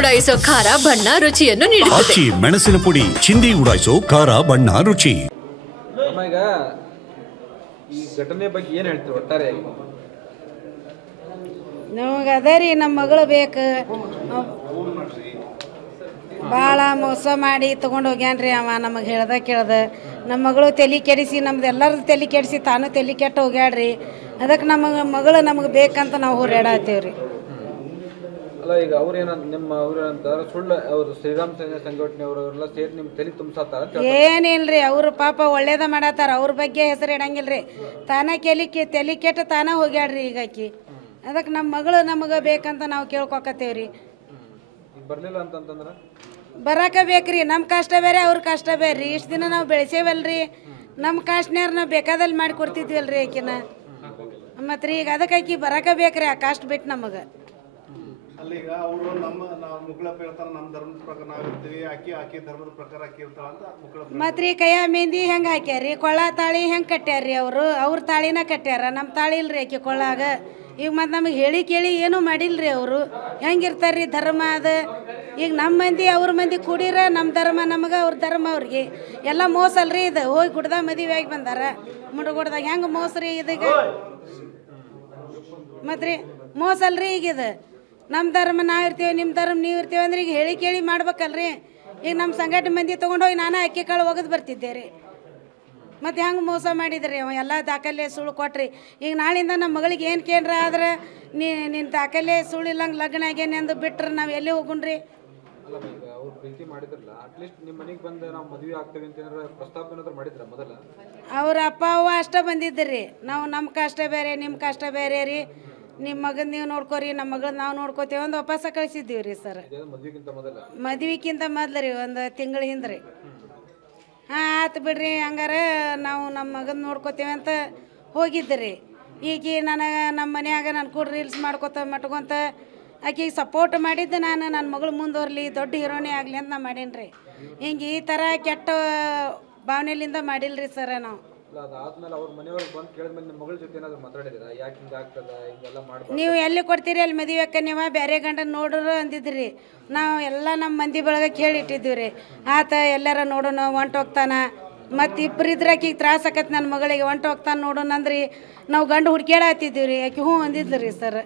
ಉಡಾಯಿಸೋ ಖಾರ ಬಣ್ಣ ರುಚಿಯನ್ನು ನೀಡುತ್ತದೆ. ಮೆಣಸಿನ ಪುಡಿ ಚಿಂದಿ ಉಡಾಯಿಸೋ ಖಾರ ಬಣ್ಣ ರುಚಿ. ಈಗ ಈ ಘಟನೆ ಬಗ್ಗೆ ಏನು ಹೇಳ್ತೀವಿ ಒಟ್ಟಾರೆ? ನಮಗೆ ಅದೇ ರೀ, ನಮ್ಮ ಮಗಳು ಬೇಕು. ಭಾಳ ಮೋಸ ಮಾಡಿ ತೊಗೊಂಡು ಹೋಗ್ಯಾನ್ರಿ ಅವ. ನಮಗೆ ಹೇಳ್ದ ಕೇಳ್ದ ನಮ್ಮ ಮಗಳು ತಲೆ ಕೆಡಿಸಿ, ನಮ್ದು ಎಲ್ಲರದ್ದು ತಲೆ ಕೆಡಿಸಿ ತಾನು ತಲೆ ಕೆಟ್ಟು ಹೋಗ್ಯಾಡ್ರಿ. ಅದಕ್ಕೆ ನಮ್ಮ ಮಗಳು ನಮಗೆ ಬೇಕಂತ ನಾವು ಹೋರಾಡತ್ತೀವ್ರಿ. ಅಲ್ಲ, ಈಗ ಅವ್ರೇನ ನಿಮ್ಮ ಅವ್ರಂತಾರೆ ಸುಳ್ಳು, ಅವರು ಶ್ರೀರಾಮ್ ಸೇನೆ ಸಂಘಟನೆಯವರೆಲ್ಲ ಸೇರಿ ನಿಮ್ಮ ತಲೆ ತುಂಬಿಸತ್ತಾರ? ಏನಿಲ್ರಿ, ಅವರು ಪಾಪ ಒಳ್ಳೇದ ಮಾಡತ್ತಾರ. ಅವ್ರ ಬಗ್ಗೆ ಹೆಸರು ಇಡಂಗಿಲ್ರಿ. ತಾನೇ ತಲೆ ಕೆಟ್ಟು ತಾನೇ ಹೋಗ್ಯಾಡ್ರಿ ಈಗ ಆಕಿ. ಅದಕ್ಕೆ ನಮ್ಮ ಮಗಳು ನಮಗೆ ಬೇಕಂತ ನಾವು ಕೇಳ್ಕೊಕತ್ತೇವ್ರಿ. ಬರಲಿಲ್ಲ ಅಂತಂದ್ರೆ ಬರಾಕ ಬೇಕ್ರಿ. ನಮ್ಮ ಕಷ್ಟ ಬೇರೆ ಅವ್ರ ಕಷ್ಟ ಬೇರೆ ರೀ. ಇಷ್ಟು ದಿನ ನಾವು ಬೆಳೆಸೇವಲ್ರಿ. ನಮ್ಮ ಕಾಸ್ಟ್ನ್ಯಾರ ನಾವು ಬೇಕಾದಲ್ಲಿ ಮಾಡಿ ಕೊಡ್ತಿದ್ವಲ್ರಿ ಆಕಿನ. ಮತ್ತು ರೀ ಈಗ ಅದಕ್ಕೆ ಆಕಿ ಬರಾಕ ಬೇಕ್ರಿ, ಆ ಕಾಸ್ಟ್ ಬಿಟ್ಟು ನಮಗೆ. ಅಲ್ಲೀಗ ಅವರು ನಾವು ಮುಕ್ಕಳಪ್ಪ ಹೇಳ್ತಾರೆ, ನಮ್ಮ ಧರ್ಮದ ಪ್ರಕಾರ ನಾವು ಇರ್ತೀವಿ, ಆಕಿ ಧರ್ಮದ ಪ್ರಕಾರ ಆಕಿ ಇರ್ತಾಳ ಅಂತ ಮುಕ್ಕಳಪ್ಪ. ಮತ್ತು ರೀ ಕೈಯ ಮೆಹಂದಿ ಹೆಂಗೆ ಹಾಕ್ಯಾರ್ರಿ, ಕೊಳ್ಳ ತಾಳಿ ಹೆಂಗೆ ಕಟ್ಟ್ಯಾರ್ರಿ ಅವರು. ಅವ್ರ ತಾಳಿನ ಕಟ್ಟ್ಯಾರ, ನಮ್ಮ ತಾಳಿ ಇಲ್ರಿ ಆಕಿ ಕೊಳ್ಳಾಗ. ಈಗ ಮತ್ತು ನಮಗೆ ಹೇಳಿ ಕೇಳಿ ಏನೂ ಮಾಡಿಲ್ರಿ ಅವರು. ಹೆಂಗಿರ್ತಾರ್ರಿ ಧರ್ಮ ಅದು. ಈಗ ನಮ್ಮ ಮಂದಿ ಅವ್ರ ಮಂದಿ ಕೂಡಿರ ನಮ್ಮ ಧರ್ಮ ನಮಗೆ, ಅವ್ರ ಧರ್ಮ ಅವ್ರಿಗೆ. ಎಲ್ಲ ಮೋಸ ಅಲ್ರಿ ಇದು. ಹೋಗಿ ಗುಡ್ದಾಗ ಮದುವೆ ಆಗಿ ಬಂದಾರ, ಮುಂಡಗುಡ್ದಾಗ ಹೆಂಗೆ ಮೋಸ ರೀ ಇದೀಗ. ಮತ್ತು ರೀ ಮೋಸ ಅಲ್ರಿ ಈಗ ಇದು. ನಮ್ಮ ಧರ್ಮ ನಾವು ಇರ್ತೀವಿ, ನಿಮ್ಮ ಧರ್ಮ ನೀವು ಇರ್ತೀವಿ ಅಂದ್ರೆ ಈಗ ಹೇಳಿ ಕೇಳಿ ಮಾಡ್ಬೇಕಲ್ರಿ. ಈಗ ನಮ್ಮ ಸಂಘಟನೆ ಮಂದಿ ತೊಗೊಂಡೋಗಿ ನಾನು ಅಕ್ಕಿ ಕಾಳು ಒಗದು ಬರ್ತಿದ್ದೆ ರೀ. ಮತ್ತು ಹೆಂಗೆ ಮೋಸ ಮಾಡಿದ್ರಿ ಅವ. ಎಲ್ಲ ದಾಖಲೆ ಸುಳ್ಳು ಕೊಟ್ರಿ. ಈಗ ನಾಳಿಂದ ನಮ್ಮ ಮಗಳಿಗೆ ಏನು ಕೇಂದ್ರ ಆದ್ರೆ ನಿನ್ನ ದಾಖಲೆ ಸುಳ್ಳಿಲ್ಲಂಗೆ ಲಗ್ನ ಆಗೇನೆ ಅಂದು ಬಿಟ್ರೆ ನಾವು ಎಲ್ಲಿ ಹೋಗುಣ್ರಿ? ಅಲ್ಲ, ಈಗ ಅವ್ರು ಪ್ರೀತಿ ಮಾಡಿದ್ರಲ್ಲ, ಅಟ್ಲೀಸ್ಟ್ ನಿಮ್ಮ ಮನೆಗೆ ಬಂದು ನಾವು ಮದುವೆ ಆಗ್ತೇವೆ ಅಂತ ಏನಾರ ಪ್ರಸ್ತಾಪ ಏನಾದ್ರು ಮಾಡಿದ್ರ ಮೊದಲ? ಅವ್ರ ಅಪ್ಪ ಅವ್ವ ಅಷ್ಟೇ ಬಂದಿದ್ರಿ. ನಾವು ನಮ್ಮ ಕಷ್ಟ ಬೇರೆ ನಿಮ್ಮ ಕಷ್ಟ ಬೇರೆ ರೀ. ನಿಮ್ಮ ಮಗನ ನೀವು ನೋಡ್ಕೋರಿ, ನಮ್ಮ ಮಗಳನ್ನ ನಾವು ನೋಡ್ಕೋತೀವಿ ಒಂದು ವಾಪಸ್ಸ ಕಳಿಸಿದ್ದೀವಿ ರೀ ಸರ್. ಮದುವೆಗಿಂತ ಮೊದಲು ರೀ, ಒಂದು ತಿಂಗಳ ಹಿಂದೆ ರೀ. ಹಾಂ ಆಯ್ತು ಬಿಡ್ರಿ, ಹಂಗಾರೆ ನಾವು ನಮ್ಮ ಮಗನ ನೋಡ್ಕೋತೀವಿ ಅಂತ ಹೋಗಿದ್ರಿ. ಈಗ ನಮ್ಮ ಮನ್ಯಾಗ ನಾನು ಕೂಡ ರೀಲ್ಸ್ ಮಾಡ್ಕೊತ ಆಕೆಗೆ ಸಪೋರ್ಟ್ ಮಾಡಿದ್ದು ನಾನು. ನನ್ನ ಮಗಳು ಮುಂದುವರ್ಲಿ, ದೊಡ್ಡ ಹೀರೋನೇ ಆಗಲಿ ಅಂತ ನಾನು ಮಾಡೀನಿ ರೀ. ಹಿಂಗೆ ಈ ಥರ ಕೆಟ್ಟ ಭಾವನೆಲಿಂದ ಮಾಡಿಲ್ರಿ ಸರ ನಾವು. ನೀವು ಎಲ್ಲಿ ಕೊಡ್ತೀರಿ ಅಲ್ಲಿ ಮದುವೆ ಅಕ್ಕ, ನೀವು ಬೇರೆ ಗಂಡ ನೋಡ್ರು ಅಂದಿದ್ರಿ. ನಾವು ಎಲ್ಲ ನಮ್ಮ ಮಂದಿ ಬಳಗ ಕೇಳಿಟ್ಟಿದ್ದೀವಿ ರೀ. ಆತ ಎಲ್ಲಾರ ನೋಡೋಣ ಹೊಂಟೋಗ್ತಾನ, ಮತ್ತು ಇಬ್ಬರಿದ್ರೆ ಆಕಿಗೆ ತ್ರಾಸ ಆಕತ್ ನನ್ನ ಮಗಳಿಗೆ, ಹೊಂಟೋಗ್ತಾನೆ ನೋಡೋಣ ಅಂದ್ರಿ. ನಾವು ಗಂಡು ಹುಡ್ಕ್ಯಾಡತ್ತಿದ್ದೀವಿ ರೀ. ಆಕೆ ಹ್ಞೂ ಅಂದಿದ್ಲು ರೀ ಸರ್.